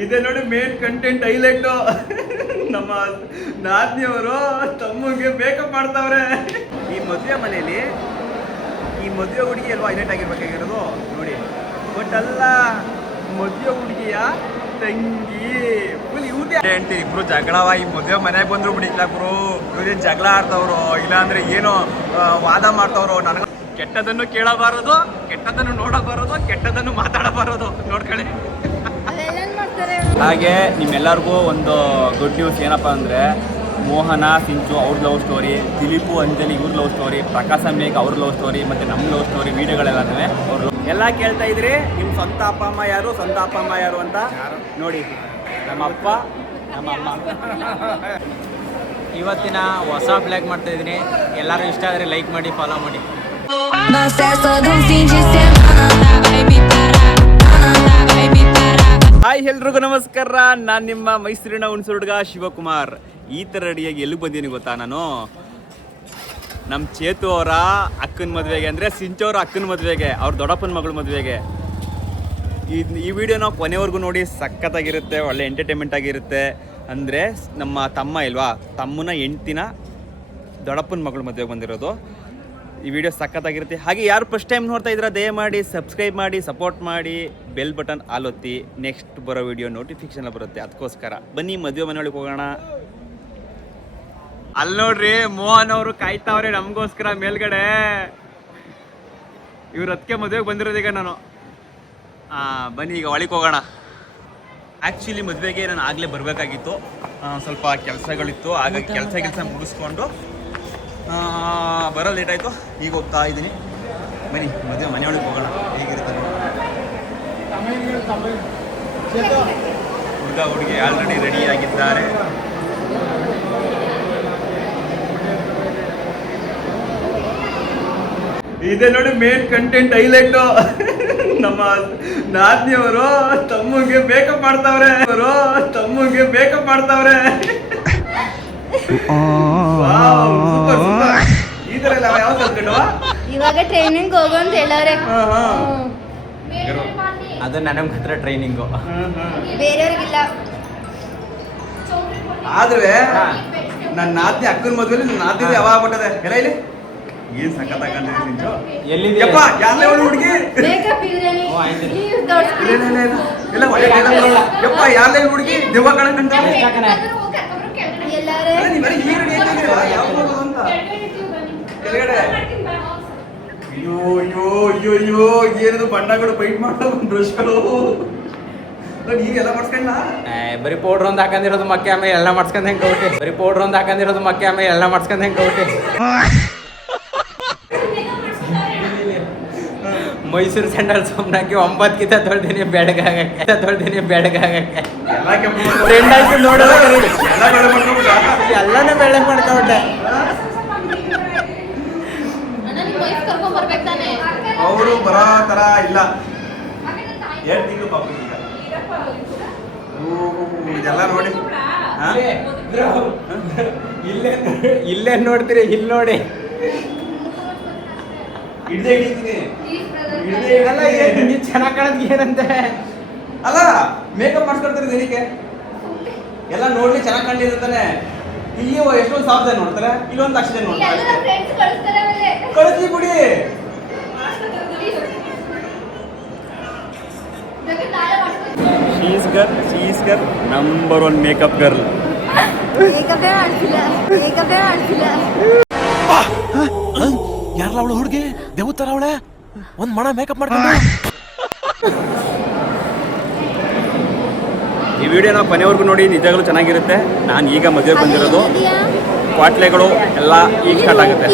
ಇದೆ ನೋಡಿ main content highlight. ನಮ್ಮ ನಾದ್ನಿಯವರು ತಮ್ಮಗೆ ಮೇಕಪ್ ಮಾಡ್ತಾವ್ರೆ. ಈ ಮದುವೆ ಮನೆಯಲ್ಲಿ ಈ ಮದುವೆ ಹುಡುಗಿ ಅಲ್ವಾ ಹೈಲೈಟ್ ಆಗಿರ್ಬೇಕಾಗಿರೋದು ನೋಡಿ. ಬಟ್ ಅಲ್ಲ, ಮದುವೆ ಹುಡುಗಿಯ ತಂಗಿ ಫುಲ್ ಇವ್ದೇ ಅಂಟಿ. ಇಬ್ರು ಜಗಳವ ಈ ಮದುವೆ ಮನೆಗೆ ಬಂದ್ರು ಬಿಡಿಲ್ಲ ಗುರು. ಇವ್ರೇನು ಜಗಳ ಆಡ್ತವ್ರು, ಇಲ್ಲಾಂದ್ರೆ ಏನೋ ವಾದ ಮಾಡ್ತವ್ರು. ನನಗೆ ಕೆಟ್ಟದನ್ನು ಕೇಳಬಾರದು, ಕೆಟ್ಟದನ್ನು ನೋಡಬಾರದು, ಕೆಟ್ಟದನ್ನು ಮಾತಾಡಬಾರದು. ನೋಡ್ಕೊಳ್ಳಿ. ಹಾಗೆ ನಿಮ್ಮೆಲ್ಲರಿಗೂ ಒಂದು ಗುಡ್ ನ್ಯೂಸ್ ಏನಪ್ಪ ಅಂದರೆ, ಮೋಹನ ಸಿಂಚು ಅವ್ರ ಲವ್ ಸ್ಟೋರಿ, ದಿಲೀಪು ಅಂಜಲಿ ಇವ್ರ ಲವ್ ಸ್ಟೋರಿ, ಪ್ರಕಾಶ ಮೇಘ್ ಅವ್ರ ಲವ್ ಸ್ಟೋರಿ, ಮತ್ತು ನಮ್ಮ ಲವ್ ಸ್ಟೋರಿ ವೀಡಿಯೋಗಳೆಲ್ಲವೇ ಅವರು ಎಲ್ಲ ಕೇಳ್ತಾ ಇದ್ರಿ. ನಿಮ್ಮ ಸ್ವಂತ ಅಪ್ಪ ಅಮ್ಮ ಯಾರು, ಸ್ವಂತ ಅಪ್ಪ ಅಮ್ಮ ಯಾರು ಅಂತ ನೋಡಿ. ನಮ್ಮ ಅಪ್ಪ, ನಮ್ಮ ಅಮ್ಮ. ಇವತ್ತಿನ ಹೊಸ ಬ್ಲಾಗ್ ಮಾಡ್ತಾ ಇದ್ದೀನಿ. ಎಲ್ಲರೂ ಇಷ್ಟ ಆದರೆ ಲೈಕ್ ಮಾಡಿ, ಫಾಲೋ ಮಾಡಿ. ಹಾಯ್ ಎಲ್ರಿಗೂ ನಮಸ್ಕಾರ. ನಾನು ನಿಮ್ಮ ಮೈಸೂರಿನ ಹುಣಸೂರು ಶಿವಕುಮಾರ್. ಈ ಥರ ರೆಡಿಯಾಗಿ ಎಲ್ಲಿ ಬಂದೀನಿ ಗೊತ್ತಾ? ನಾನು ನಮ್ಮ ಚೇತು ಅವರ ಅಕ್ಕನ ಮದುವೆಗೆ, ಅಂದರೆ ಸಿಂಚು ಅವರ ಅಕ್ಕನ ಮದುವೆಗೆ, ಅವ್ರ ದೊಡ್ಡಪ್ಪನ ಮಗಳ ಮದುವೆಗೆ. ಈ ವಿಡಿಯೋನ ಕೊನೆವರೆಗೂ ನೋಡಿ, ಸಖತ್ತಾಗಿರುತ್ತೆ, ಒಳ್ಳೆ ಎಂಟರ್ಟೈನ್ಮೆಂಟ್ ಆಗಿರುತ್ತೆ. ಅಂದರೆ ನಮ್ಮ ತಮ್ಮ ಇಲ್ವಾ, ತಮ್ಮನ ಹೆಂಡ್ತಿನ ದೊಡ್ಡಪ್ಪನ ಮಗಳ ಮದುವೆಗೆ ಬಂದಿರೋದು. ಈ ವಿಡಿಯೋ ಸಖತ್ತಾಗಿರುತ್ತೆ. ಹಾಗೆ ಯಾರು ಫಸ್ಟ್ ಟೈಮ್ ನೋಡ್ತಾ ಇದ್ದೀರಾ ದಯಮಾಡಿ ಸಬ್ಸ್ಕ್ರೈಬ್ ಮಾಡಿ, ಸಪೋರ್ಟ್ ಮಾಡಿ, ಬೆಲ್ ಬಟನ್ ಆಲ್ ಒತ್ತಿ. ನೆಕ್ಸ್ಟ್ ಬರೋ ವಿಡಿಯೋ ನೋಟಿಫಿಕೇಶನ್ ಬರುತ್ತೆ. ಅದಕ್ಕೋಸ್ಕರ ಬನ್ನಿ ಮದುವೆ ಮನೆಯೊಳಗೆ ಹೋಗೋಣ. ಅಲ್ಲಿ ನೋಡ್ರಿ, ಮೋಹನ್ ಅವರು ಕಾಯ್ತಾವ್ರೆ ನಮಗೋಸ್ಕರ ಮೇಲ್ಗಡೆ. ಇವ್ರು ಅದಕ್ಕೆ ಮದುವೆಗೆ ಬಂದಿರೋದೀಗ ನಾನು. ಬನ್ನಿ ಈಗ ಒಳಗೆ ಹೋಗೋಣ. ಆ್ಯಕ್ಚುಲಿ ಮದುವೆಗೆ ನಾನು ಆಗಲೇ ಬರಬೇಕಾಗಿತ್ತು, ಸ್ವಲ್ಪ ಕೆಲಸಗಳಿತ್ತು. ಹಾಗಾಗಿ ಕೆಲಸ ಮುಗಿಸ್ಕೊಂಡು ಬರೋದು ಲೇಟ್ ಆಯಿತು. ಈಗ ಹೋಗ್ತಾ ಇದ್ದೀನಿ. ಬನ್ನಿ ಮದುವೆ ಮನೆಯೊಳಗೆ ಹೋಗೋಣ. ಹೇಗಿರುತ್ತೆ ಹುಡುಗ ಹುಡುಗಿ ಆಲ್ರೆಡಿ ರೆಡಿ ಆಗಿದ್ದಾರೆ. ಇದೆ ನೋಡಿ ಮೇನ್ ಕಂಟೆಂಟ್ ಹೈಲೈಟ್. ನಮ್ಮ ನಾದ್ನಿಯವರು ತಮ್ಮಗೆ ಮೇಕಪ್ ಮಾಡ್ತಾವ್ರೆ. ತಮ್ಮಗೆ ಮೇಕಪ್ ಮಾಡ್ತಾವ್ರೆ. ಇವಾಗ ಟ್ರೈನಿಂಗ್ ಹೋಗೋ ಅಂತ ಹೇಳವ್ರೆ. ಅದು ನನಗೆ ಮಾತ್ರ ಟ್ರೈನಿಂಗು, ಬೇರೆಯವ್ರಿಗಿಲ್ಲ. ಆದ್ರೆ ನನ್ನ ನಾದ್ನಿ ಅಕ್ಕನ ಮದುವೆಲಿ ನನ್ನ ನಾದ್ನಿ ಯಾವಾಗ ಆಗ್ಬಿಟ್ಟದೆ ಎಲ್ಲ ಇಲ್ಲಿ. ಏನ್ ಸಖತ್ತಾಗಿ ಎಲ್ಲಿದೆಯಪ್ಪ ಯಾರೇ ಹುಡುಗಿ ಯಪ್ಪ ಯಾರೇ ಹುಡುಗಿ ದೆವ್ವ ಕಣಕಂತ. ಅಯ್ಯೋ ಅಯ್ಯೋ ಅಯ್ಯೋ ಅಯ್ಯೋ, ಏನದು ಬಣ್ಣಗಳು ಪೈಂಟ್ ಮಾಡೋ ಬ್ರಷ್ಗಳು. ನೀವೆಲ್ಲ ಮಾಡ್ಸ್ಕೊಂಡ ಬರೀ ಪೌಡ್ರ್ ಒಂದು ಹಾಕೊಂಡಿರೋದು ಮಕ್ಕೆ, ಆಮೇಲೆ ಎಲ್ಲ ಮಾಡ್ಸ್ಕೊಂಡ್ ಹೆಂಗೆ ಕೌಟಿ. ಬರೀ ಪೌಡ್ರ್ ಒಂದು ಹಾಕೊಂಡಿರೋದು ಮಕ್ಕೆ, ಆಮೇಲೆ ಎಲ್ಲ ಮಾಡ್ಸ್ಕೊಂಡ್ ಹೆಂಗೆ ಕೌಟಿ. ಮೈಸೂರು ಸ್ಯಾಂಡಲ್ ಸುಮ್ಮನಾಕಿ 9 ಕಿತ ತೊಳ್ದೀನಿ ಬೆಳಗಾಗಕ್ಕೆ ಟ್ರೆಂಡ್ ಆಯ್ತು ನೋಡೋದು. ಎಲ್ಲಾನು ಬೆಳಗ್ಗೆ ಮಾಡ್ಕೊಂಡೆ. ಅವರು ಬರೋ ತರ ಇಲ್ಲ. 2 ತಿಂಗಳು ಪಾಪ ಈಗ. ಇದೆಲ್ಲ ನೋಡಿ ಇಲ್ಲೇ ನೋಡ್ತೀರಿ, ಇಲ್ಲಿ ನೋಡಿ. ನೀ ಚೆನ್ನಾಗಿ ಕಾಣದ್ ಏನಂತೆ ಅಲ್ಲ, ಮೇಕಪ್ ಮಾಡ್ಸ್ಕೊಡ್ತಾರೆ ದಿನಕ್ಕೆ ಎಲ್ಲ ನೋಡ್ಲಿ ಚೆನ್ನಾಗಿ ಕಂಡಿರ್ತಾನೆ. ಇಲ್ಲಿ ಎಷ್ಟೊಂದು 1000 ಜನ ನೋಡ್ತಾರೆ, ಇಲ್ಲೊಂದು 1,00,000 ಜನ ನೋಡ್ತಾರೆ. ಕಳಿಸಿ ಬಿಡಿ. She is girl number 1 makeup girl. ಯಾರಲ್ಲ ಅವಳು ಹುಡುಗಿ? ದೇವತರ ಅವಳೆ ಒಂದ್ ಮಣ ಮೇಕಪ್ ಮಾಡ್ಕೊಂಡು. ಈ ವಿಡಿಯೋನ ಕೊನೆವರೆಗೂ ನೋಡಿ, ನಿಜಗಳು ಚೆನ್ನಾಗಿರುತ್ತೆ. ನಾನು ಈಗ ಮದುವೆಗೆ ಬಂದಿರೋದು. ಕ್ವಾಟ್ಲೆಗಳು ಎಲ್ಲ ಈಗ ಸ್ಟಾರ್ಟ್ ಆಗುತ್ತೆ.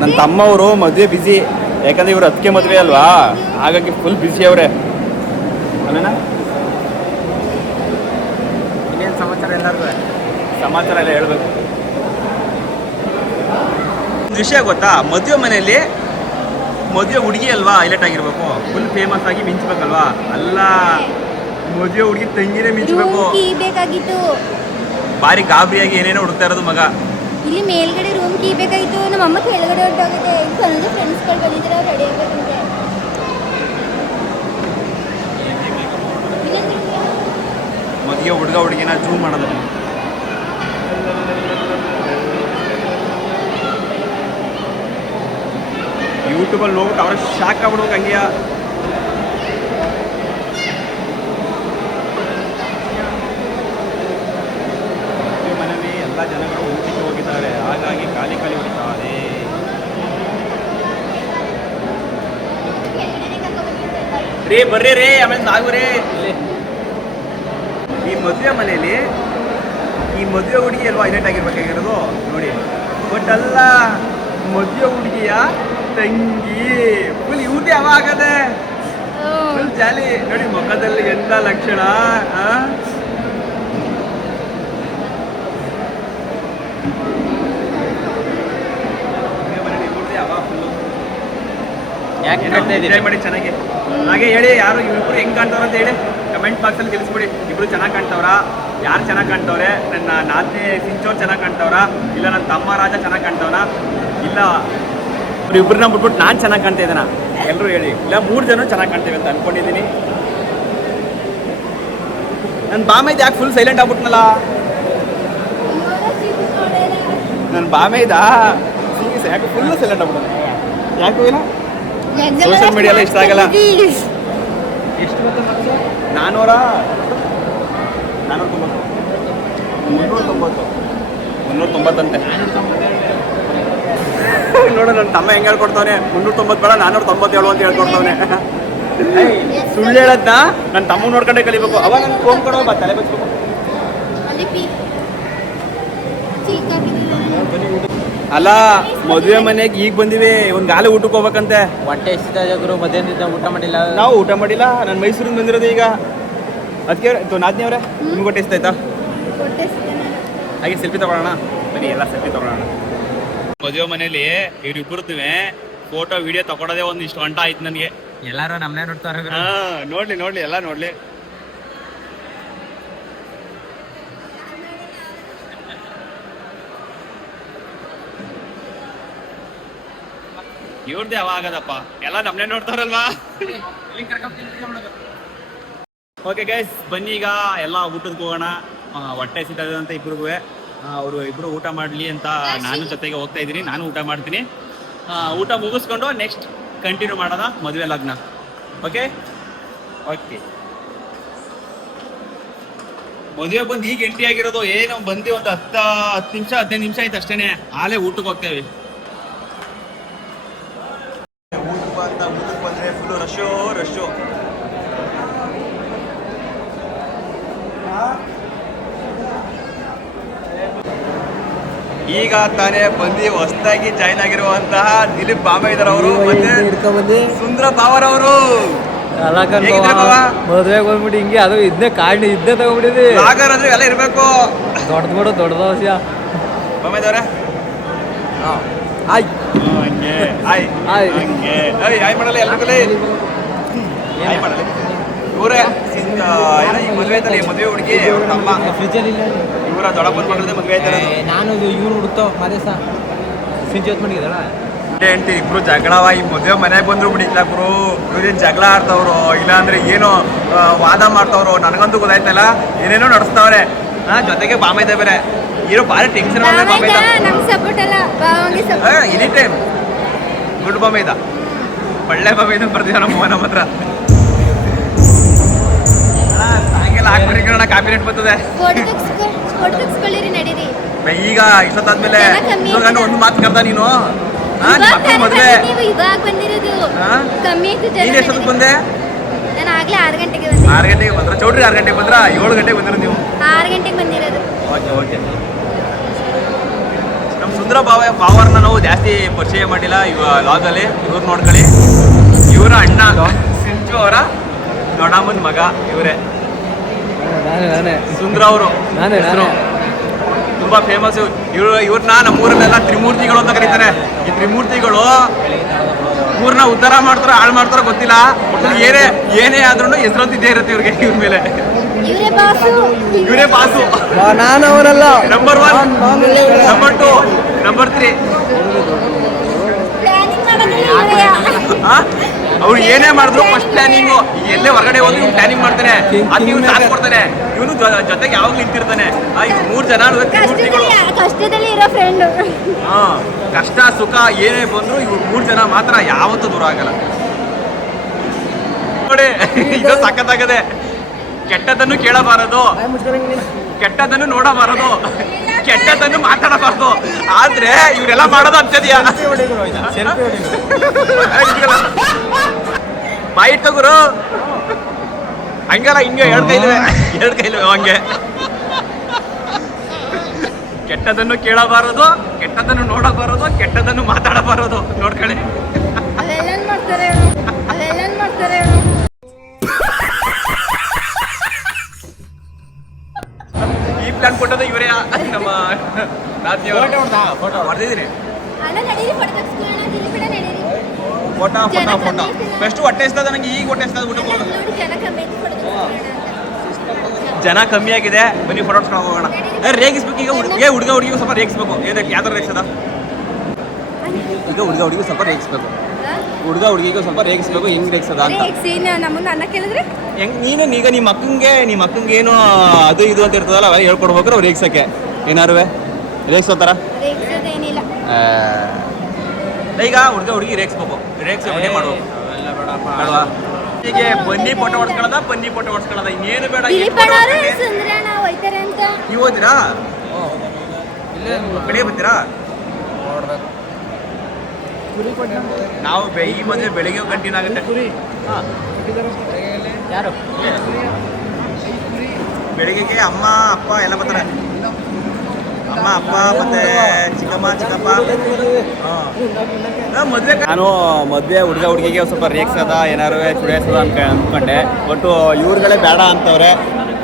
ನನ್ನ ತಮ್ಮವರು ಮದುವೆ ಬಿಸಿ, ಯಾಕಂದ್ರೆ ಇವ್ರು ಅದಕ್ಕೆ ಮದುವೆ ಅಲ್ವಾ, ಹಾಗಾಗಿ ಫುಲ್ ಬಿಸಿ ಅವರೇ. ಅಲ್ಲಣ್ಣ, ಇನ್ನೇನು ಸಮಾಚಾರ? ಎಲ್ಲರಿಗೂ ಸಮಾಚಾರ ಎಲ್ಲ ಹೇಳ್ಬೇಕು. ವಿಷಯ ಗೊತ್ತಾ, ಮದುವೆ ಮನೆಯಲ್ಲಿ ಮದುವೆ ಹುಡುಗಿ ಅಲ್ವಾ ಹೈಲೈಟ್ ಆಗಿರ್ಬೇಕು, ಫುಲ್ ಫೇಮಸ್ ಆಗಿ ಮಿಂಚ್ಬೇಕಲ್ವಾ. ಅಲ್ಲ, ಮದುವೆ ಹುಡುಗಿ ತಂಗಿನೇ ಮಿಂಚ್ಬೇಕು. ಬೇಕಾಗಿತ್ತು ಬಾರಿ ಗಾಬರಿಯಾಗಿ ಏನೇನೋ ಹುಡುಕ್ತಾ ಇರೋದು ಮಗ. ಇಲ್ಲಿ ಮೇಲ್ಗಡೆ ರೂಮ್ ಕೀ ಬೇಕಾಗಿತ್ತು. ನಮ್ಮ ಅಮ್ಮ ಕೆಳಗಡೆ ಹೊರಟೋಗಿದೆ. ಫ್ರೆಂಡ್ಸ್ಗಳು ಬಂದಿದ್ದಾರೆ, ಅವ್ರು ರೆಡಿ ಆಗಬೇಕಂತೆ. ಹಿಂಗೆ ಹುಡುಗ ಹುಡುಗಿನ ಜೂಮ್ ಮಾಡೋದು. ಯೂಟ್ಯೂಬಲ್ಲಿ ನೋಡ್ಬಿಟ್ಟು ಅವ್ರ ಶಾಕ್ ಆಗ್ಬಿಡ್ಬೇಕು ಹಂಗೆ. ಮನೆಯಲ್ಲಿ ಎಲ್ಲ ಜನಗಳು ಊಟಕ್ಕೆ ಹೋಗಿದ್ದಾರೆ, ಹಾಗಾಗಿ ಖಾಲಿ ಹೊಡಿತಾರೆ. ರೀ ಬರ್ರಿ ರೀ, ಆಮೇಲೆ ನಾವು ರೀ ಈ ಮದುವೆ ಮನೆಯಲ್ಲಿ ಈ ಮದುವೆ ಹುಡುಗಿ ಅಲ್ವಾ ಹೈಲೈಟ್ ಆಗಿರ್ಬೇಕಾಗಿರೋದು ನೋಡಿ. ಬಟ್ ಅಲ್ಲ, ಮದುವೆ ಹುಡುಗಿಯ ತಂಗಿ ಫುಲ್ ಇವ್ರದೇ ಹವ ಆಗದೆ, ಫುಲ್ ಜಾಲಿ ನೋಡಿ. ಮುಖದಲ್ಲಿ ಎಂತ ಲಕ್ಷಣ. ಎಂಜಾಯ್ ಮಾಡಿ ಚೆನ್ನಾಗಿ. ಹಾಗೆ ಹೇಳಿ, ಯಾರು ಇವ್ರಿಬ್ರು ಹೆಂಗ್ ಕಾಣ್ತಾವ್ರ ಅಂತ ಹೇಳಿ ಕಮೆಂಟ್ ಬಾಕ್ಸಲ್ಲಿ ತಿಳಿಸ್ಬಿಡಿ. ಇಬ್ರು ಚೆನ್ನಾಗಿ ಕಾಣ್ತಾವ್ರ? ಯಾರು ಚೆನ್ನಾಗಿ ಕಾಣ್ತವ್ರೆ? ನನ್ನ ನಾದ್ನಿ ಸಿಂಚೋರ್ ಚೆನ್ನಾಗಿ ಕಾಣ್ತವ್ರ, ಇಲ್ಲ ನನ್ನ ತಮ್ಮ ರಾಜ ಚೆನ್ನಾಗಿ ಕಾಣ್ತವ್ರ, ಇಲ್ಲ ಇವ್ರಿಬ್ರನ್ನ ಬಿಟ್ಬಿಟ್ಟು ನಾನು ಚೆನ್ನಾಗಿ ಕಾಣ್ತಾ ಇದ್ದಾನ? ಎಲ್ಲರೂ ಹೇಳಿ. ಇಲ್ಲ 3 ಜನ ಚೆನ್ನಾಗಿ ಕಾಣ್ತೇವೆ ಅಂತ ಅನ್ಕೊಂಡಿದ್ದೀನಿ. ನನ್ನ ಬಾಮೈದ ಯಾಕೆ ಫುಲ್ ಸೈಲೆಂಟ್ ಆಗ್ಬಿಟ್ನಲ್ಲ? ನನ್ನ ಬಾಮೈದ ಯಾಕೆ ಫುಲ್ ಸೈಲೆಂಟ್ ಆಗ್ಬಿಟ್ಟ? ಯಾಕೂ ಇಲ್ಲ, ಸೋಷಿಯಲ್ ಮೀಡಿಯಾ ಎಲ್ಲ ಇಷ್ಟ ಆಗಲ್ಲ. ಎಷ್ಟು ಗೊತ್ತ? 390 ಅಂತೆ. ನೋಡ ನನ್ನ ತಮ್ಮ ಹೆಂಗೆ ಹೇಳ್ಕೊಡ್ತಾವನೆ, 390 ಬೇಡ 497 ಅಂತ ಹೇಳ್ಕೊಡ್ತಾವನೆ. ಸುಳ್ಳು ಹೇಳದ್ನ ನನ್ನ ತಮ್ಮ ನೋಡ್ಕೊಂಡೆ ಕಲಿಬೇಕು. ಅವಾಗ ನನ್ ಫೋನ್ ಕೊಡೋ ಬಾ, ತಲೆ ಬಚ್ಬೇಕು. ಅಲ್ಲ, ಮದುವೆ ಮನೆಗೆ ಈಗ ಬಂದಿವಿ, ಒಂದ್ ಗಾಲಿ ಊಟಕ್ಕೆ ಹೋಗ್ಬೇಕಂತೆ. ಹೊಟ್ಟೆ ಎಷ್ಟಿದ್ರು ಮಧ್ಯಾಹ್ನದಿಂದ ಊಟ ಮಾಡಿಲ್ಲ. ನಾವು ಊಟ ಮಾಡಿಲ್ಲ, ನಾನು ಮೈಸೂರಿಂದ ಬಂದಿರೋದು ಈಗ. ಅದಕ್ಕೆ ನಾದ್ನಿ ಅವರೇ, ನಿಮ್ಗೆ ಹೊಟ್ಟೆ ಎಷ್ಟಾಯ್ತಾ? ಹಾಗೆ ಸೆಲ್ಫಿ ತಗೊಳ್ಳೋಣ ಬನ್ನಿ, ಎಲ್ಲ ಸೆಲ್ಫಿ ತಗೊಳ್ಳೋಣ. ಮದುವೆ ಮನೇಲಿ ಇವ್ರಿಬ್ಬರದ್ದುವೆ ಫೋಟೋ ವಿಡಿಯೋ ತಗೊಳೋದೇ ಒಂದಿಷ್ಟು ಗಂಟೆ ಆಯ್ತು ನನಗೆ. ಎಲ್ಲಾರು ನಮ್ಮನೆ ನೋಡ್ತಾರೆ. ನೋಡ್ಲಿ ಎಲ್ಲ ನೋಡ್ಲಿ. ಇವ್ರದ್ದೇ ಅವಾಗದಪ್ಪ, ಎಲ್ಲ ನಮ್ಮನೆ ನೋಡ್ತಾರಲ್ವಾ. ಓಕೆ ಗೈಸ್, ಬನ್ನಿ ಈಗ ಎಲ್ಲ ಊಟಕ್ಕೆ ಹೋಗೋಣ. ಹೊಟ್ಟೆ ಸಿಗ್ತದೆ ಅಂತ ಇಬ್ರಿಗೂ. ಅವರು ಇಬ್ರು ಊಟ ಮಾಡಲಿ ಅಂತ ನಾನು ಜೊತೆಗೆ ಹೋಗ್ತಾ ಇದ್ದೀನಿ. ನಾನು ಊಟ ಮಾಡ್ತೀನಿ. ಊಟ ಮುಗಿಸ್ಕೊಂಡು ನೆಕ್ಸ್ಟ್ ಕಂಟಿನ್ಯೂ ಮಾಡೋಣ ಮದುವೆ ಲಗ್ನ. Okay okay. ಮದುವೆ ಬಂದು ಈಗ ಎಂಟ್ರಿ ಆಗಿರೋದು. ಏನೋ ಬಂದು ಒಂದು 10 ನಿಮಿಷ 15 ನಿಮಿಷ ಆಯ್ತು ಅಷ್ಟೇನೆ. ಆಲೇ ಊಟಕ್ಕೆ ಹೋಗ್ತೇವೆ. ಊಟಕ್ಕೆ ಬಂದ್ರೆ ಫುಲ್ ರಶು. ಈಗ ತಾನೇ ಬಂದು ಹೊಸದಾಗಿ ಜಾಯ್ನ್ ಆಗಿರುವಂತಹ ದಿಲೀಪ್ ಬಾಮೈದರ್ ಅವರು ಮತ್ತೆ ಸುಂದರ ಬಾವರವರು. ಮದುವೆಗೆ ಹೋಗ್ಬಿಟ್ಟು ಹಿಂಗೆ ಅದು ಇದನ್ನೇ ಕಾರಣ ಇದನ್ನೇ ತಗೊಂಡ್ಬಿಟ್ಟಿದ್ವಿ. ಸಾಗರ್ ಅಂದ್ರೆ ಎಲ್ಲ ಇರ್ಬೇಕು. ದೊಡ್ಡದ ವಿಷಯ. ಬಾಮೈದವ್ರೆ ಆಯ್ ಮಾಡಲ್ಲ, ಆಯ್ ಮಾಡಲಿ. ಇವರೇ ಈ ಮದುವೆ ಐತಲ್ಲ, ಮದುವೆ ಹುಡುಗಿ ತಮ್ಮ ಇವರ ದೊಡ್ಡಪ್ಪನ ಮಗಳದೇ ಮದುವೆ ಐತಲ್ಲ. ನಾನು ಇವ್ರು ಹುಡುಕ್ತಾವ ಮದೇ ಸಹ ಸಿಂಚೋತ್ ಮಾಡಿದಲ್ಲ. ಹೆಂಡತಿ ಇಬ್ರು ಜಗಳವ. ಈ ಮದುವೆ ಮನೆಗೆ ಬಂದ್ರು ಬಿಡಿಲ್ಲ ಗುರು. ಇವ್ರೇನು ಜಗಳ ಆಡ್ತವ್ರು, ಇಲ್ಲಾಂದ್ರೆ ಏನೋ ವಾದ ಮಾಡ್ತವ್ರು, ನನಗಂತೂ ಗೊತ್ತಾಯ್ತಲ್ಲ. ಏನೇನೋ ನಡೆಸ್ತವ್ರೆ. ಜೊತೆಗೆ ಬಾಮೈದ ಬೇರೆ ಇರೋ ಭಾರಿ ಟೆನ್ಷನ್. ಎನಿ ಟೈಮ್ ಗುಡ್ ಬಾಮೈದ, ಒಳ್ಳೆ ಬಾಮೈದ ಬರ್ತೀವಿ ನಮ್ಮ ಮೋಹನ ಹತ್ರ. ಹಾಗೆಲ್ಲ ಹಾಕ್ಬಿಟ್ಟಿರೋಣ, ಕಾಪಿ ರೇಟ್ ಬರ್ತದೆ. ಈಗ ಇಷ್ಟೊತ್ತಾದ್ಮೇಲೆ ಒಂದು ಮಾತು ಕರ್ದ ನೀನು. ಮದುವೆ ನೀನ್ ಎಷ್ಟೊತ್ತಿಗೆ ಬಂದೆ? 6 ಗಂಟೆಗೆ ಬಂದೆ. 6 ಗಂಟೆಗೆ ಬಂದ್ರ? ಚೌಟ್ರಿ 6 ಗಂಟೆಗೆ ಬಂದ್ರ? 7 ಗಂಟೆಗೆ ಬಂದಿರೋ ನೀವು? 6 ಗಂಟೆಗೆ ಬಂದಿರೋದು. ಓಕೆ. ನಮ್ಮ ಸುಂದರ ಬಾವರ್ನ ನಾವು ಜಾಸ್ತಿ ಪರಿಚಯ ಮಾಡಿಲ್ಲ ಲಾಗಲ್ಲಿ. ಇವ್ರು ನೋಡ್ಕೊಳ್ಳಿ, ಇವರ ಅಣ್ಣ ಸಿಂಚು ಅವರ ದೊಡ್ಡಮ್ಮನ ಮಗ ಇವರೇ ಸುಂದರ ಅವರು. ತುಂಬಾ ಫೇಮಸ್ ಇವ್ರನ್ನ ನಮ್ಮೂರಲ್ಲೆಲ್ಲ ತ್ರಿಮೂರ್ತಿಗಳು ಅಂತ ಕರೀತಾರೆ. ಈ ತ್ರಿಮೂರ್ತಿಗಳು ಊರ್ನ ಉದ್ಧಾರ ಮಾಡ್ತಾರೋ ಹಾಳು ಮಾಡ್ತಾರೋ ಗೊತ್ತಿಲ್ಲ, ಏನೇ ಆದ್ರೂ ಹೆಸರಂತಿದ್ದೇ ಇರುತ್ತೆ ಇವ್ರಿಗೆ. ಇವ್ರ ಮೇಲೆ ಇವರೇ ಬಾಸು. ನಾನು ಅವರಲ್ಲ. Number 1, number 2, number 3. ಅವ್ರು ಏನೇ ಮಾಡಿದ್ರು ಫಸ್ಟ್ ಪ್ಲಾನಿಂಗು. ಎಲ್ಲೇ ಹೊರಗಡೆ ಹೋಗಿ ಇವ್ನು ಪ್ಲಾನಿಂಗ್ ಮಾಡ್ತಾನೆ, ಅದು ಇವ್ನು ಸಾಥ್ ಕೊಡ್ತಾನೆ, ಇವನು ಜೊತೆಗೆ ಯಾವಾಗ್ಲೂ ನಿಂತಿರ್ತಾನೆ. ಇವ್ರು 3 ಜನ ಕಷ್ಟದಲ್ಲಿ ಇರೋ ಫ್ರೆಂಡ್. ಹಾ, ಕಷ್ಟ ಸುಖ ಏನೇ ಬಂದ್ರು ಇವ್ರು 3 ಜನ ಮಾತ್ರ ಯಾವತ್ತೂ ದೂರ ಆಗಲ್ಲ ನೋಡಿ. ಇದು ಸಖತ್ತಾಗದೆ. ಕೆಟ್ಟದನ್ನು ಕೇಳಬಾರದು, ಕೆಟ್ಟದನ್ನು ನೋಡಬಾರದು, ಕೆಟ್ಟದನ್ನು ಮಾತಾಡಬಾರದು. ಆದ್ರೆ ಇವರೆಲ್ಲ ಮಾಡೋದು ಅಂತದ್ಯಾ? ಬಾಯಿ ತಗೋರು ಹಂಗಲ್ಲ, ಹಿಂಗೆ ಎರಡು ಕೈಲು ಹಂಗೆ. ಕೆಟ್ಟದನ್ನು ಕೇಳಬಾರದು, ಕೆಟ್ಟದನ್ನು ನೋಡಬಾರದು, ಕೆಟ್ಟದನ್ನು ಮಾತಾಡಬಾರದು. ನೋಡ್ಕೊಳ್ಳಿ, ಅದೆಲ್ಲ ಮಾಡ್ತಾರೆ. ಈ ಪ್ಲಾನ್ ಕೊಟ್ಟದ್ದು ಇವರೇ, ನಮ್ಮ ಹೊಡೆದಿದ್ದೀನಿ. ಫೋಟೋ ಫಸ್ಟ್ ಹೊಟ್ಟೆ ಇಸ್ತದ ನನಗೆ, ಈಗ ಹೊಟ್ಟೆ ಇಸ್ತದ ಊಟಕ್ಕೆ ಹೋಗೋದು. ಜನ ಕಮ್ಮಿ ಆಗಿದೆ, ಬನ್ನಿ ಫೋಟೋ ಹೊಡ್ಸ್ಕೊಂಡು ಹೋಗೋಣ. ರೇಗಿಸ್ಬೇಕು ಈಗ. ಹುಡುಗ ಹುಡುಗಿ ಸ್ವಲ್ಪ ರೇಗಿಸ್ಬೇಕು. ಏನಕ್ಕೆ ಯಾವ ಥರ ರೇಗಿಸದ? ಈಗ ಹುಡುಗ ಹುಡುಗಿ ಸ್ವಲ್ಪ ರೇಗಿಸ್ಬೇಕು. ಹುಡುಗ ಹುಡುಗಿಗೂ ಸ್ವಲ್ಪ ರೇಗಿಸ್ಬೇಕು. ಹೆಂಗ್ ರೇಗಿಸದ ಅಂತ ಹೆಂಗ್ ನೀನು ಈಗ ನಿಮ್ಮ ಅಕ್ಕಂಗೆ ಏನು ಅದು ಇದು ಅಂತ ಇರ್ತದಲ್ಲ, ಅವೆಲ್ಲ ಹೇಳ್ಕೊಡ್ಬೇಕು ಅವ್ರು ರೇಗ್ಸಕ್ಕೆ. ಏನಾರು ರೇಗ್ಸೋತಾರ ಈಗ ಹುಡುಗ ಹುಡುಗಿ ರೇಗಿಸ್ಬೇಕು. ರೇಗ್ಸಿ ಮನೆ ಮಾಡ್ಬೇಕು. ಹೀಗೆ ಬನ್ನಿ ಫೋಟೋ ಹೊಡ್ಸ್ಕೊಳ್ಳೋದ ಇನ್ನೇನು ಬೇಡ. ನೀವು ಹೋಗ್ತೀರಾ? ಬೆಳಿಗ್ಗೆ ಬರ್ತೀರಾ? ನಾವು ಈ ಮದುವೆ ಬೆಳಿಗ್ಗೆ ಕಂಟಿನ್ಯೂ ಆಗುತ್ತೆ. ಯಾರು ಬೆಳಿಗ್ಗೆಗೆ ಅಮ್ಮ ಅಪ್ಪ ಎಲ್ಲ ಬರ್ತಾರೆ. ಅಮ್ಮ ಅಪ್ಪ ಮತ್ತೆ ಚಿಕ್ಕಪ್ಪ. ಮದುವೆ ನಾನು ಮದುವೆ ಹುಡುಗ ಹುಡುಗಿಗೆ ಸ್ವಲ್ಪ ರೇಗ್ಸದ ಏನಾರು ಚುಡಾಯಿಸೋದ ಅಂದ್ಕೊಂಡೆ. ಒಟ್ಟು ಇವ್ರುಗಳೇ ಬೇಡ ಅಂತವ್ರೆ.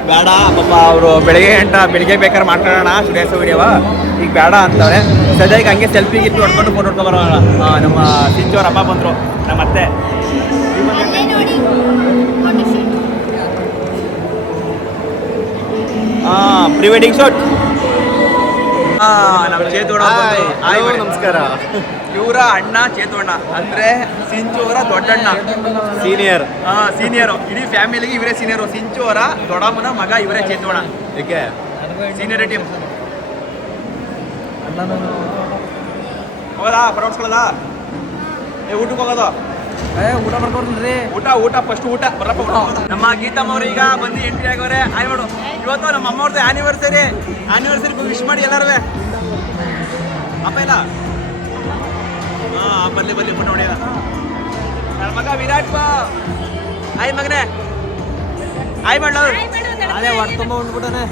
ಬೇಡ ಪಾಪ ಅವರು ಬೆಳಿಗ್ಗೆ ಬೇಕಾದ್ರೆ ಮಾಡ್ಕೊಳ್ಳೋಣ ಚುಡಾಯಿಸೋ ವಿಡಿಯೋವ, ಈಗ ಬೇಡ ಅಂತವ್ರೆ. ಸದ್ಯಕ್ಕೆ ಹಂಗೆ ಸೆಲ್ಫಿ ಗಿಟ್ಟು ಹೊಡ್ಕೊಂಡು ಫೋಟೋ ಹೊಡ್ಕೊಬರೋಣ. ನಮ್ಮ ಸಿಂಚೋರ್ ಹಬ್ಬ ಬಂದರು, ನಮ್ಮ ಅತ್ತೆ. Pre wedding shoot. ನಮ್ಮ ಚೇತೋಣ. ನಮಸ್ಕಾರ. ಇವರ ಅಣ್ಣ ಚೇತೋಣ ಅಂದ್ರೆ ಸಿಂಚೋರ ದೊಡ್ಡಣ್ಣ, ಸೀನಿಯರು. ಇಡೀ ಫ್ಯಾಮಿಲಿಗೆ ಇವರೇ ಸೀನಿಯರು. ಸಿಂಚೋರ ದೊಡ್ಡಮ್ಮನ ಮಗ ಇವರೇ ಚೇತೋಣ. ಏಕೆ ಸೀನಿಯರಿಟಿ ಹೋಗೋದಾ? ಪರವಡ್ಸ್ಕೊಳ್ಳೋದಾ? ಊಟಕ್ಕೆ ಹೋಗೋದು? ಊಟ ಮಾಡ್ಕೊಂಡ್ರಿ. ಊಟ ಫಸ್ಟ್ ಊಟ ಬರಪ್ಪ. ನಮ್ಮ ಗೀತಮ್ಮ ಅವರು ಈಗ ಬಂದು ಎಂಟ್ರಿ ಆಗೋರೆ. ಆಯ್ ಮಾಡು. ಇವತ್ತು ನಮ್ಮ ಅಮ್ಮವ್ರದ್ದು ಆನಿವರ್ಸರಿ ವಿಶ್ ಮಾಡಿ ಎಲ್ಲರೂ. ಅಪ್ಪ ಇಲ್ಲ? ಬಲ್ಲಿ ಫೋಟೋ ನೋಡಿ. ನನ್ನ ಮಗ ವಿರಾಟ್ ಬಾ. ಆಯ್ ಮಗನೇ ಆಯ್ ಮಾಡ. ಹೊಡ್ತಂಬ ಉಂಡ್ಬಿಟ್ಟಾನೆ.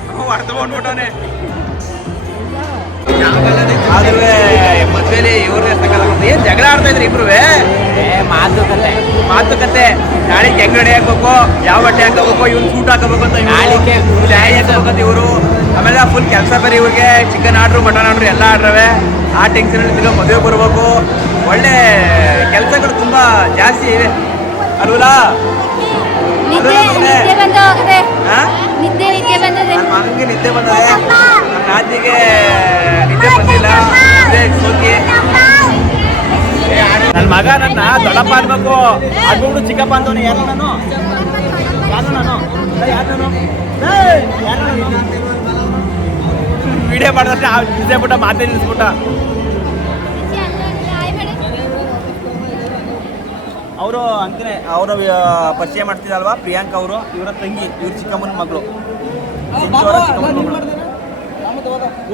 ಆದ್ರೆ ಮದ್ವೆಲಿ ಇವ್ರನ್ನೇ ಏನ್ ಜಗಳ ಆಡ್ತಾ ಇದ್ರಿ ಇಬ್ರು? ಮಾತುಕತೆ ನಾಳೆಗೆ ಹೆಂಗ್ ರೆಡಿ ಹಾಕ್ಬೇಕು, ಯಾವ ಬಟ್ಟೆ ಹಾಕೋಬೇಕು, ಇವ್ನು ಸೂಟ್ ಹಾಕೋಬೇಕು ಅಂತ ನಾಳೆಗೆ ಹಾಕೋಬೇಕಂತ ಇವರು. ಆಮೇಲೆ ಫುಲ್ ಕೆಲಸ ಬೇರೆ ಇವ್ರಿಗೆ. ಚಿಕನ್ ಆರ್ಡ್ರು, ಮಟನ್ ಆರ್ಡ್ರು ಎಲ್ಲ ಆಡ್ರವೆ. ಆ ಟೆನ್ಷನ್ ಈಗ ಮದುವೆ ಬರ್ಬೇಕು. ಒಳ್ಳೆ ಕೆಲಸಗಳು ತುಂಬಾ ಜಾಸ್ತಿ ಇವೆ ಅಲ್ವಲ್ಲ? ನನ್ನ ಮಗನಿಗೆ ನಿದ್ದೆ ಬಂದದೆ, ನನ್ನ ನಾದಿಗೆ ನಿದ್ದೆ ಬಂದಿಲ್ಲ. ನನ್ನ ಮಗ ನನ್ನ ದೊಡ್ಡಪ್ಪ ಅನ್ಬೇಕು, ಅದ್ಬಿಟ್ಟು ಚಿಕ್ಕಪ್ಪ ಅಂತವನು. ಯಾರು ನಾನು ವಿಡಿಯೋ ಮಾಡಿದ್ರೆ ನಿದ್ದೆ ಬಿಟ್ಟ ಮಾತೇ ನಿಲ್ಲಿಸ್ಬಿಟ್ಟ. ಅವರು ಅಂತಾನೆ ಅವರು ಪರಿಚಯ ಮಾಡ್ತಿದ್ದಲ್ವಾ ಪ್ರಿಯಾಂಕಾ ಅವರು, ಇವರ ತಂಗಿ, ಇವ್ರ ಚಿಕ್ಕಮ್ಮನ ಮಗಳು.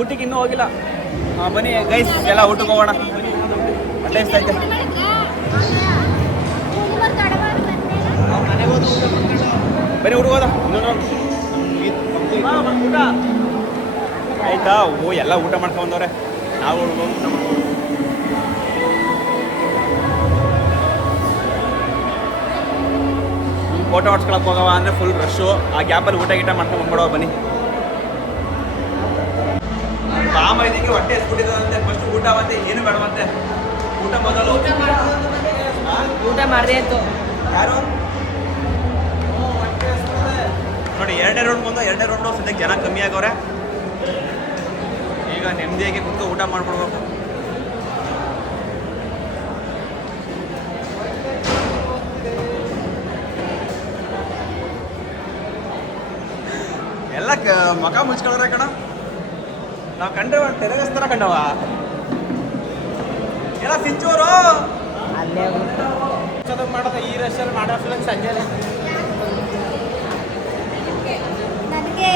ಊಟಕ್ಕೆ ಇನ್ನೂ ಹೋಗಿಲ್ಲ. ಬನ್ನಿ ಗೈಸ್ ಎಲ್ಲ ಊಟಕ್ಕೆ ಹೋಗೋಣ. ಹೊಟ್ಟೆ ಇಷ್ಟೈತೆ. ಬನ್ನಿ ಊಟ ಹೋದ. ಊಟ ಆಯ್ತಾ? ಎಲ್ಲ ಊಟ ಮಾಡ್ಕೊಂಬಂದವ್ರೆ. ನಾವು ಊಟ ಮಾಡ್ಕೊಂಡು ಫೋಟೋ ಹೊಡ್ಸ್ಕೊಳಕ್ ಹೋಗವ ಅಂದರೆ ಫುಲ್ ರಶ್ಶು. ಆ ಗ್ಯಾಪಲ್ಲಿ ಊಟ ಮಾಡ್ಕೊಂಡು ಬಂದ್ಬಿಡೋ. ಬನ್ನಿ. ಬಾಮೈದಿಗೆ ಹೊಟ್ಟೆ ಎಸ್ಬಿಟ್ಟಿದಂತೆ. ಫಸ್ಟ್ ಊಟ ಮತ್ತೆ ಏನು ಬೇಡವಂತೆ. ಊಟ ಮೊದಲು ಊಟ ಮಾಡಿದೆ ಆಯ್ತು. ಯಾರು ನೋಡಿ, ಎರಡನೇ ರೌಂಡ್ ಬಂದು ಎರಡನೇ ರೌಂಡು ಸದ್ಯಕ್ಕೆ ಜನ ಕಮ್ಮಿ ಆಗವ್ರೆ. ಈಗ ನೆಮ್ಮದಿಯಾಗಿ ಕುತ್ಕೊ ಊಟ ಮಾಡ್ಕೊಡ್ಬೇಕು. ಎಲ್ಲ ಮಕ ಮುಚ್ಕೊಳ್ಳೋರೆ ಕಣ. ನಾವು ಕಂಡ್ರೆ ಒಂದು ಟೆರರಿಸ್ಟ್ ಥರ ಕಂಡವ ಎಲ್ಲ ಸಿಂಚೋರು ಅಲ್ಲೇ ಮಾಡೋದು ಈ ರಶಲ್ಲಿ ಮಾಡೋ ಸಂಜೆ ನನಗೆ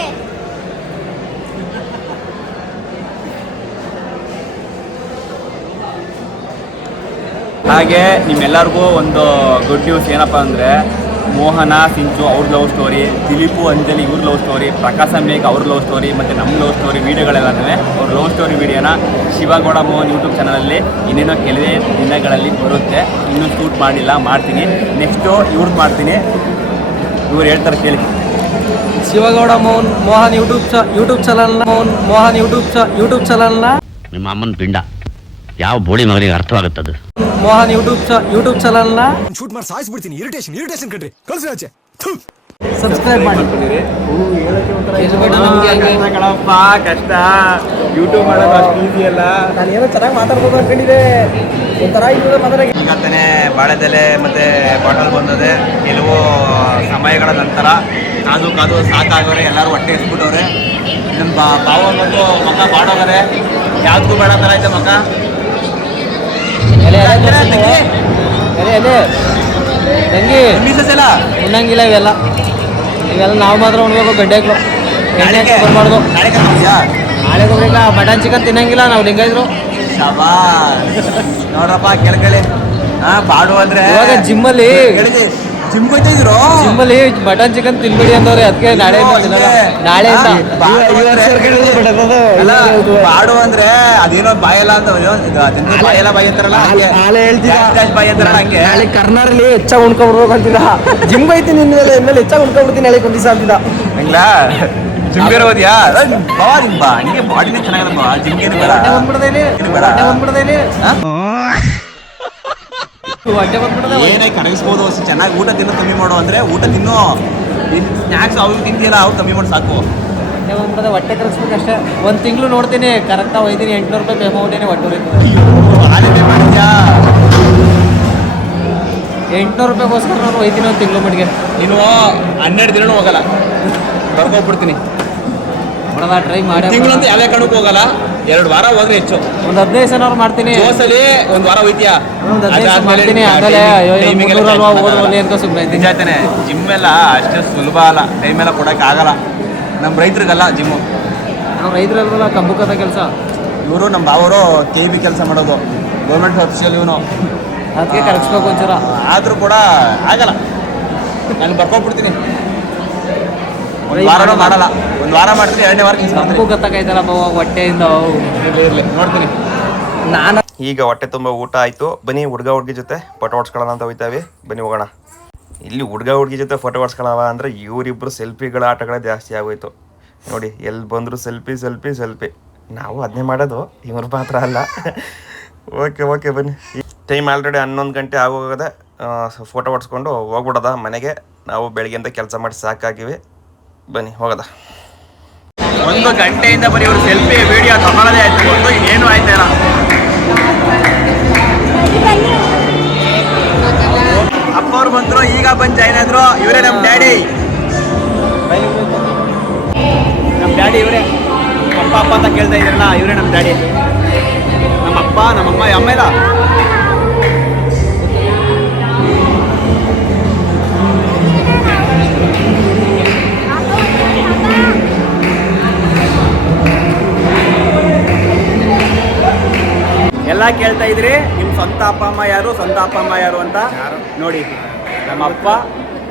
ಹಾಗೆ ನಿಮ್ಮೆಲ್ಲರಿಗೂ ಒಂದು ಗುಡ್ ನ್ಯೂಸ್ ಏನಪ್ಪ ಅಂದರೆ ಮೋಹನ ಸಿಂಚು ಅವ್ರ ಲವ್ ಸ್ಟೋರಿ, ದಿಲೀಪು ಅಂಜಲಿ ಇವ್ರ ಲವ್ ಸ್ಟೋರಿ, ಪ್ರಕಾಶ ಮೇಘ್ ಅವ್ರ ಲವ್ ಸ್ಟೋರಿ ಮತ್ತು ನಮ್ಮ ಲವ್ ಸ್ಟೋರಿ ವೀಡಿಯೋಗಳೆಲ್ಲವೇ ಅವ್ರ ಲವ್ ಸ್ಟೋರಿ ವೀಡಿಯೋನ ಶಿವಗೌಡ ಮೋಹನ್ ಯೂಟ್ಯೂಬ್ ಚಾನಲಲ್ಲಿ ಇನ್ನೇನೋ ಕೆಲವೇ ದಿನಗಳಲ್ಲಿ ಬರುತ್ತೆ. ಇನ್ನೂ ಶೂಟ್ ಮಾಡಿಲ್ಲ, ಮಾಡ್ತೀನಿ. ನೆಕ್ಸ್ಟು ಇವ್ರದ್ದು ಮಾಡ್ತೀನಿ. ಇವ್ರು ಹೇಳ್ತಾರೆ ಕೇಳಿ. ಶಿವಗೌಡ ಮೋಹನ್ ಯೂಟ್ಯೂಬ್ ಚಾನಲ್ನ ನಿಮ್ಮ ಅಮ್ಮನ ಪಿಂಡ ಯಾವ ಬೋಳಿ ಮಗನಿಗೆ ಅರ್ಥವಾಗುತ್ತದು. ಮೋಹನ್ ಯೂಟ್ಯೂಬ್ ಚಾನಲ್ನ ಶೂಟ್ ಮಾಡಿ ಸಾಯಿಸ್ಬಿಡ್ತೀನಿ. ಇರಿಟೇಷನ್ ಕಣ್ರಿ, ಕಳ್ಸಿ ಆಚೆ. ಸಬ್ಸ್ಕ್ರೈಬ್ ಮಾಡಿ. ಕಣಪ್ಪ ಕಷ್ಟ, ಯೂಟ್ಯೂಬ್ ಮಾಡೋದು ಅಷ್ಟು ಈಸಿ ಅಲ್ಲ. ನಾನು ಏನೋ ಚೆನ್ನಾಗಿ ಮಾತಾಡ್ಬೋದು ಅನ್ಕೊಂಡಿದ್ದೆ, ಒಂಥರ ಈಗಂತಾನೆ ಬಾಳೆದೆಲೆ ಮತ್ತು ಬಾಟಲ್ ಬಂದದೆ. ಕೆಲವು ಸಮಯಗಳ ನಂತರ ಕಾದು ಸಾಕಾಗೋರೆ, ಎಲ್ಲರೂ ಹೊಟ್ಟೆ ಇಸ್ಬಿಟ್ಟವ್ರೆ. ನಮ್ಮ ಬಾವ ಬಂದು ಮಕ್ಕ ಬಾಡೋಗರೆ, ಯಾವ್ದಕ್ಕೂ ಬೇಡ ಥರ ಐತೆ ಮಕ್ಕ. ಎಲ್ಲ ಉಣ್ಣಂಗಿಲ್ಲ ಇವೆಲ್ಲ ನಾವು ಮಾತ್ರ ಉಣ್ಬೇಕು. ಗಡ್ಡೆಗಳು ಎಣ್ಣೆ ಬರಬಾರ್ದು. ನಾಳೆ ಹೋಗ್ಲಿಲ್ಲ, ಮಟನ್ ಚಿಕನ್ ತಿನ್ನಂಗಿಲ್ಲ ನಾವು ಲಿಂಗಾಯಿದ್ರು. ನೋಡ್ರಪ್ಪ ಕೆಳಗಡೆ ಬಾಡು ಅಂದ್ರೆ ಇವಾಗ ಜಿಮ್ಮಲ್ಲಿ ಜಿಮ್ಮಲ್ಲಿ ಮಟನ್ ಚಿಕನ್ ತಿನ್ಬೇಡಿ ಅಂದವ್ರೆ. ಅದಕ್ಕೆ ನಾಳೆಯಿಂದ ಬಾಡು ಅಂದ್ರೆ ಅದೇನೋ ಬಾಯಲ್ಲ ಅಂತ ಬಾಯಲ್ಲ ಬಾಯಿ ಅಂತಾರಲ್ಲ, ಬಾಯಿ ಅಂತಾರಲ್ಲ ಹಂಗೆ. ನಾಳೆ ಕರ್ನಾರಲ್ಲಿ ಹೆಚ್ಚಾಗಿ ಉಣ್ಕೊಂಡ್ಬಿಡ್ಬೇಕು ಅಂತಿದ್ದ. ಜಿಮ್ ಐತಿ ನಿನ್ನ ಮೇಲೆ ಹೆಚ್ಚಾಗಿ ಉಣ್ಕೊಂಡ್ಬಿಡ್ತೀನಿ ನಾಳೆ ಒಂದ್ ದಿವಸ ಅಂತಿದ್ದ. ಹಂಗ್ಲ ಜಿಮ್ಗೆ ಓದಿಯಾ ಬಾ ನಿಮಗೆ ಬಾಡಿನೇ ಚೆನ್ನಾಗಿಲ್ಲ. ಜಿಮ್ಗೇನು ಬೇಡ, ಏನೇ ಕರಗಿಸ್ಬೋದು. ಚೆನ್ನಾಗಿ ಊಟ ತಿನ್ನೋ ಕಮ್ಮಿ ಮಾಡು ಅಂದ್ರೆ ಊಟ ತಿನ್ನು. ಸ್ನ್ಯಾಕ್ಸ್ ಅವ್ರು ತಿಂತೀಯಲ್ಲ ಅವ್ರು ಕಮ್ಮಿ ಮಾಡಿ ಸಾಕು. ಹೊಟ್ಟೆ ಕರೆಸ್ಬೇಕು ಅಷ್ಟೇ. ಒಂದು ತಿಂಗಳು ನೋಡ್ತೀನಿ, ಕರೆಕ್ಟಾಗಿ ಒಯ್ತೀನಿ. 800 ರೂಪಾಯಿ ಪೇ ಮಾಡ್ತೀನಿ. ಹೊಟ್ಟೆ ಮಾಡಿದ್ಯಾ 800 ರೂಪಾಯಿಗೋಸ್ಕರ ನಾನು ಒಯ್ತೀನಿ ಒಂದು ತಿಂಗಳು ಮಟ್ಟಿಗೆ. ನೀನು 12 ದಿನ ಹೋಗಲ್ಲ, ಬರ್ಕೋಗ್ಬಿಡ್ತೀನಿ. ನೋಡೋದ ಟ್ರೈ ಮಾಡಿ. ತಿಂಗಳಂತೂ ಯಾವ್ಯಾವ ಕಾರಣಕ್ಕೂ ಹೋಗಲ್ಲ, 2 ವಾರ ಹೋದ್ರೆ ಹೆಚ್ಚು. ಒಂದು 15 ದಿನ ಮಾಡ್ತೀನಿ. ಜೋಸಲ್ಲಿ 1 ವಾರ ಹೋಯ್ತೀಯಾ, ಒಂದು 15 ದಿನ ಮಾಡ್ತೀನಿ. ಆಮೇಲೆ ಅಂತ ಸುಮ್ಮನೆ ನಿಜಾಯ್ತಾನೆ. ಜಿಮ್ ಎಲ್ಲ ಅಷ್ಟೇ ಸುಲಭ ಅಲ್ಲ, ಟೈಮ್ ಎಲ್ಲ ಕೊಡೋಕೆ ಆಗಲ್ಲ. ನಮ್ಮ ರೈತರಿಗಲ್ಲ ಜಿಮ್ಮು. ನಾವು ರೈತರಲ್ವಲ್ಲ, ಕಬ್ಬು ಕದ ಕೆಲಸ. ಇವರು ನಮ್ಮ ಬಾವರು KB ಕೆಲಸ ಮಾಡೋದು, ಗೌರ್ಮೆಂಟ್ ಆಫೀಸಲ್ಲಿ. ಇವನು ಅದಕ್ಕೆ ಕರೆಸ್ಬೇಕು ಒಂಚೂರ. ಆದರೂ ಕೂಡ ಆಗಲ್ಲ, ನಾನು ಬರ್ಕೊಂಡ್ಬಿಡ್ತೀನಿ. 1 ವಾರನೂ ಮಾಡಲ್ಲ, 1 ವಾರ ಮಾಡ್ತೀನಿ, 2ನೇ ವಾರ ಕಬ್ಬು ಗೊತ್ತಾಗೈತಲ್ಲಪ್ಪ ಹೊಟ್ಟೆಯಿಂದ. ಇರಲಿ ನೋಡ್ತೀನಿ ನಾನು. ಈಗ ಹೊಟ್ಟೆ ತುಂಬ ಊಟ ಆಯಿತು. ಬನ್ನಿ ಹುಡುಗಿ ಜೊತೆ ಫೋಟೋ ಹೊಡ್ಸ್ಕೊಳ್ಳೋಣ ಅಂತ ಹೋಗ್ತಾವೆ. ಬನ್ನಿ ಹೋಗೋಣ. ಇಲ್ಲಿ ಹುಡುಗಿ ಜೊತೆ ಫೋಟೋ ಹೊಡ್ಸ್ಕೊಳ್ಳೋಣ ಅಂದರೆ ಇವರಿಬ್ಬರು ಸೆಲ್ಫಿಗಳ ಆಟಗಳೇ ಜಾಸ್ತಿ ಆಗೋಯ್ತು ನೋಡಿ. ಎಲ್ಲಿ ಬಂದರೂ ಸೆಲ್ಫಿ. ನಾವು ಅದನ್ನೇ ಮಾಡೋದು, ಇವ್ರ ಮಾತ್ರ ಅಲ್ಲ. ಓಕೆ ಬನ್ನಿ. ಟೈಮ್ ಆಲ್ರೆಡಿ 11 ಗಂಟೆ ಆಗೋಗದೆ. ಫೋಟೋ ಹೊಡ್ಸ್ಕೊಂಡು ಹೋಗ್ಬಿಡೋದ ಮನೆಗೆ. ನಾವು ಬೆಳಗ್ಗೆಯಿಂದ ಕೆಲಸ ಮಾಡಿ ಸಾಕಾಗಿವಿ. ಬನ್ನಿ ಹೋಗೋದ. 1 ಗಂಟೆಯಿಂದ ಬರೀ ಇವರು ಸೆಲ್ಫಿ ವಿಡಿಯೋ ತಗೊಳ್ಳೋದೇ ಆಯ್ತು, ಒಂದು ಇನ್ನೇನು ಆಯ್ತಾಯಿಲ್ಲ. ಅಪ್ಪ ಅವ್ರು ಬಂದರು, ಈಗ ಬಂದು ಜಾಯ್ನ್ ಆದ್ರು. ಇವರೇ ನಮ್ಮ ಡ್ಯಾಡಿ ಇವರೇ. ಅಪ್ಪ ಅಂತ ಕೇಳ್ತಾ ಇದ್ರಲ್ಲ, ಇವರೇ ನಮ್ಮ ಡ್ಯಾಡಿ. ನಮ್ಮಪ್ಪ ನಮ್ಮಮ್ಮ ಅಮ್ಮ ಇಲ್ಲ. ಎಲ್ಲ ಕೇಳ್ತಾ ಇದ್ರಿ ನಿಮ್ಮ ಸ್ವಂತ ಅಪ್ಪ ಅಮ್ಮ ಯಾರು ಅಂತ. ನೋಡಿ, ನಮ್ಮ ಅಪ್ಪ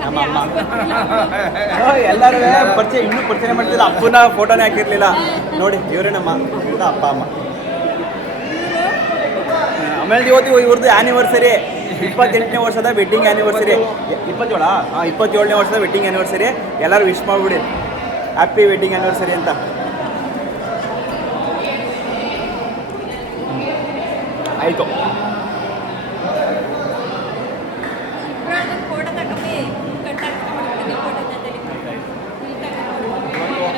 ನಮ್ಮ ಅಮ್ಮ ಎಲ್ಲರೂ ಇನ್ನೂ ಪರಿಚಯ ಮಾಡ್ತಿಲ್ಲ. ಅಪ್ಪನ ಫೋಟೋನೇ ಹಾಕಿರ್ಲಿಲ್ಲ ನೋಡಿ. ಇವರೇ ನಮ್ಮ ಸ್ವಂತ ಅಪ್ಪ ಅಮ್ಮ. ಆಮೇಲೆ ಇವ್ರದ್ದು ಆ್ಯನಿವರ್ಸರಿ, 28ನೇ ವರ್ಷದ ವೆಡ್ಡಿಂಗ್ ಆ್ಯನಿವರ್ಸರಿ. 27ನೇ ವರ್ಷದ ವೆಡ್ಡಿಂಗ್ ಆ್ಯನಿವರ್ಸರಿ. ಎಲ್ಲರೂ ವಿಶ್ ಮಾಡಿಬಿಡಿ, ಹ್ಯಾಪಿ ವೆಡ್ಡಿಂಗ್ ಆ್ಯನಿವರ್ಸರಿ ಅಂತ. ಆಯಿತು.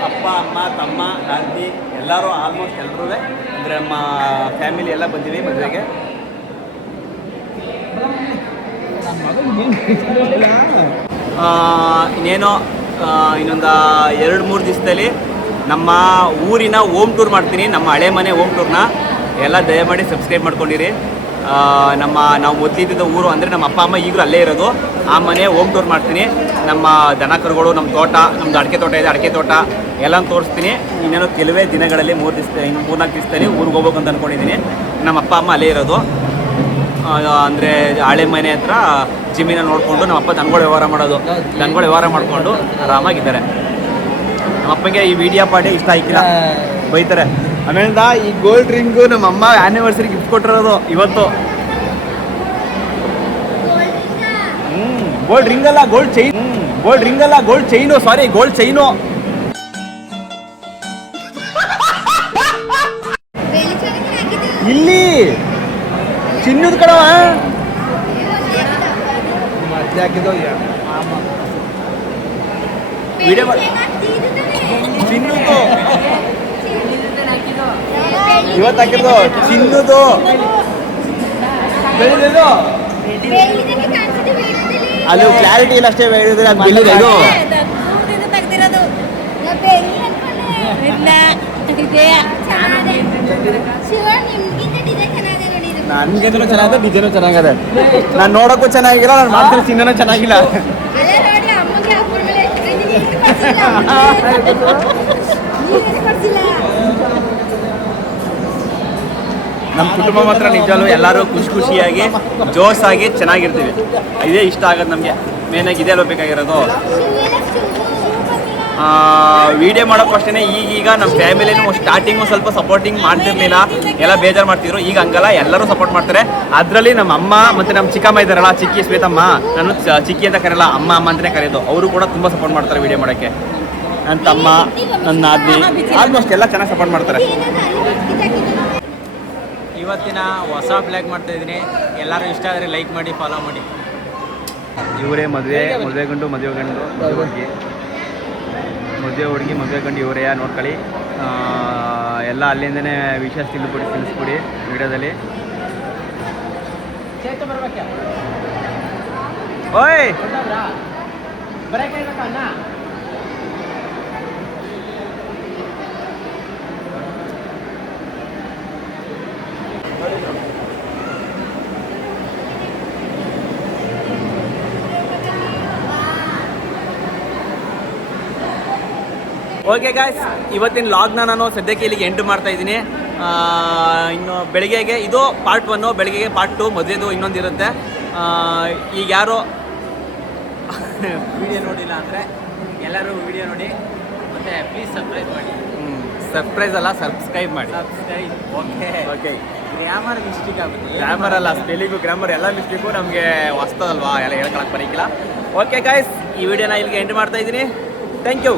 ಅಪ್ಪ ಅಮ್ಮ ತಮ್ಮ ಗಾಂಧಿ ಎಲ್ಲರೂ ಆಲ್ಮೋಸ್ಟ್ ಎಲ್ಲರೂ ಅಂದರೆ ನಮ್ಮ ಫ್ಯಾಮಿಲಿ ಎಲ್ಲ ಬಂದಿವಿ ಮದುವೆಗೆ. ಇನ್ನೇನೋ ಇನ್ನೊಂದು 2-3 ದಿವಸದಲ್ಲಿ ನಮ್ಮ ಊರಿನ ಹೋಮ್ ಟೂರ್ ಮಾಡ್ತೀನಿ, ನಮ್ಮ ಹಳೆ ಮನೆ ಹೋಮ್ ಟೂರ್ನ. ಎಲ್ಲ ದಯಮಾಡಿ ಸಬ್ಸ್ಕ್ರೈಬ್ ಮಾಡ್ಕೊಂಡಿರಿ. ನಾವು ಮೊದಲಿದ್ದ ಊರು ಅಂದರೆ ನಮ್ಮ ಅಪ್ಪ ಅಮ್ಮ ಈಗಲೂ ಅಲ್ಲೇ ಇರೋದು. ಆ ಮನೆ ಹೋಮ್ ಟೂರ್ ಮಾಡ್ತೀನಿ. ನಮ್ಮ ದನ ಕರುಗಳು, ನಮ್ಮ ತೋಟ, ನಮ್ಮದು ಅಡಿಕೆ ತೋಟ ಇದೆ, ಅಡಿಕೆ ತೋಟ ಎಲ್ಲ ತೋರಿಸ್ತೀನಿ. ಇನ್ನೇನು ಕೆಲವೇ ದಿನಗಳಲ್ಲಿ 3-4 ದಿವಸದಲ್ಲಿ ಊರಿಗೆ ಹೋಗ್ಬೇಕು ಅಂತ ಅಂದ್ಕೊಂಡಿದ್ದೀನಿ. ನಮ್ಮ ಅಪ್ಪ ಅಮ್ಮ ಅಲ್ಲೇ ಇರೋದು, ಅಂದರೆ ಹಳೆ ಮನೆ ಹತ್ರ ಜಮೀನ ನೋಡಿಕೊಂಡು ನಮ್ಮ ಅಪ್ಪ ದನಗಳು ವ್ಯವಹಾರ ಮಾಡಿಕೊಂಡು ಆರಾಮಾಗಿದ್ದಾರೆ. ನಮ್ಮ ಅಪ್ಪಂಗೆ ಈ ವಿಡಿಯೋ ಪಾರ್ಟಿ ಇಷ್ಟ ಆಯ್ಕಿಲ್ಲ, ಬೈತಾರೆ. ಆಮೇಲಿಂದ ಈ ಗೋಲ್ಡ್ ರಿಂಗು ನಮ್ಮ ಅಮ್ಮ ಆ್ಯನಿವರ್ಸರಿ ಗಿಫ್ಟ್ ಕೊಟ್ಟಿರೋದು ಇವತ್ತು. ಗೋಲ್ಡ್ ರಿಂಗ್ ಅಲ್ಲ, ಗೋಲ್ಡ್ ಚೈನು, ಸಾರಿ ಗೋಲ್ಡ್ ಚೈನು. ಇಲ್ಲಿ ಚಿನ್ನದ ಕಡವ ವಿಡಿಯೋ ಚಿನ್ನದು ಇವತ್ತು ಹಾಕಿರೋದು, ಚಿನ್ನದು ಬೆಳೆದಿದ್ದು ಅದು ಕ್ಲಾರಿಟಿ ಇಲ್ಲ ಅಷ್ಟೇ. ಬೆಳೆದಿದ್ರೆ ಅದು ಬೆಳೆದಿದೆ. ಇದು ನನ್ಗೆಂದ್ರೂ ಚೆನ್ನಾಗಿದೆ, ಡಿಸೈನು ಚೆನ್ನಾಗಿದೆ. ನಾನು ನೋಡೋಕ್ಕೂ ಚೆನ್ನಾಗಿಲ್ಲ, ನಾನು ಮಾಡ್ತೀನಿ ಚಿನ್ನನೂ ಚೆನ್ನಾಗಿಲ್ಲ. ನಮ್ಮ ಕುಟುಂಬ ಮಾತ್ರ ನಿಜವೂ ಎಲ್ಲರೂ ಖುಷಿಯಾಗಿ ಜೋಸಾಗಿ ಚೆನ್ನಾಗಿರ್ತೀವಿ. ಇದೇ ಇಷ್ಟ ಆಗೋದು ನಮಗೆ. ಮೇನಾಗಿ ಇದೇ ಬೇಕಾಗಿರೋದು. ವಿಡಿಯೋ ಮಾಡೋಕ್ಕೂ ಅಷ್ಟೇ. ಈಗೀಗ ನಮ್ಮ ಫ್ಯಾಮಿಲಿನೂ ಸ್ಟಾರ್ಟಿಂಗು ಸ್ವಲ್ಪ ಸಪೋರ್ಟಿಂಗ್ ಮಾಡ್ತಿರ್ಲಿಲ್ಲ, ಎಲ್ಲ ಬೇಜಾರು ಮಾಡ್ತಿದ್ರು. ಈಗ ಹಂಗಲ್ಲ, ಎಲ್ಲರೂ ಸಪೋರ್ಟ್ ಮಾಡ್ತಾರೆ. ಅದರಲ್ಲಿ ನಮ್ಮ ಅಮ್ಮ ಮತ್ತು ನಮ್ಮ ಚಿಕ್ಕಮ್ಮ ಇದ್ದಾರಲ್ಲ, ಚಿಕ್ಕಿ ಶ್ವೇತಮ್ಮ, ನಾನು ಚಿಕ್ಕಿ ಅಂತ ಕರೆಯಲ್ಲ, ಅಮ್ಮ ಅಂತಲೇ ಕರೆಯೋದು. ಅವರು ಕೂಡ ತುಂಬ ಸಪೋರ್ಟ್ ಮಾಡ್ತಾರೆ ವಿಡಿಯೋ ಮಾಡೋಕ್ಕೆ. ನನ್ನ ತಮ್ಮ, ನನ್ನ ನಾದ್ನಿ, ಆಲ್ಮೋಸ್ಟ್ ಎಲ್ಲ ಚೆನ್ನಾಗಿ ಸಪೋರ್ಟ್ ಮಾಡ್ತಾರೆ. ಇವತ್ತಿನ ಹೊಸ ಬ್ಲಾಗ್ ಮಾಡ್ತಾ ಇದ್ದೀನಿ. ಎಲ್ಲರೂ ಇಷ್ಟ ಆದರೆ ಲೈಕ್ ಮಾಡಿ, ಫಾಲೋ ಮಾಡಿ. ಇವರೇ ಮದುವೆ ಗಂಡು, ಮದುವೆ ಗಂಡು ಇವರೇ, ನೋಡ್ಕೊಳ್ಳಿ. ಎಲ್ಲ ಅಲ್ಲಿಂದನೇ ವಿಷಯ ತಿಳಿಸ್ಕೊಡಿ ವಿಡಿಯೋದಲ್ಲಿ. ಓಯ್ ಓಕೆ ಗಾಯ್ಸ್, ಇವತ್ತಿನ ಲಾಗ್ನ ನಾನು ಸದ್ಯಕ್ಕೆ ಇಲ್ಲಿಗೆ ಎಂಟು ಮಾಡ್ತಾ ಇದ್ದೀನಿ. ಇನ್ನು ಬೆಳಗ್ಗೆಗೆ ಇದು ಪಾರ್ಟ್ 1, ಬೆಳಗ್ಗೆಗೆ ಪಾರ್ಟ್ 2 ಮದುವೆದು ಇನ್ನೊಂದಿರುತ್ತೆ. ಈಗ ಯಾರು ವಿಡಿಯೋ ನೋಡಿಲ್ಲ ಅಂದರೆ ಎಲ್ಲರೂ ವಿಡಿಯೋ ನೋಡಿ, ಮತ್ತು ಪ್ಲೀಸ್ ಸಬ್ಸ್ಕ್ರೈಬ್ ಮಾಡಿ. ಸರ್ಪ್ರೈಸ್ ಅಲ್ಲ, ಸಬ್ಸ್ಕ್ರೈಬ್ ಮಾಡಿ. ಓಕೆ ಗ್ರಾಮರ್ ಮಿಸ್ಟೇಕ್ ಆಗುತ್ತೆ. ಗ್ರಾಮರ್ ಅಲ್ಲ, ಸ್ಪೆಲ್ಲಿಂಗು ಗ್ರಾಮರ್ ಎಲ್ಲ ಮಿಸ್ಟೇಕು ನಮಗೆ ಹೊಸ್ತದಲ್ವಾ, ಎಲ್ಲ ಹೇಳ್ಕೊಳಕ್ಕೆ ಬರೋಕ್ಕಿಲ್ಲ. ಓಕೆ ಗಾಯ್ಸ್, ಈ ವಿಡಿಯೋನ ಇಲ್ಲಿಗೆ ಎಂಡ್ ಮಾಡ್ತಾ ಇದ್ದೀನಿ. Thank you.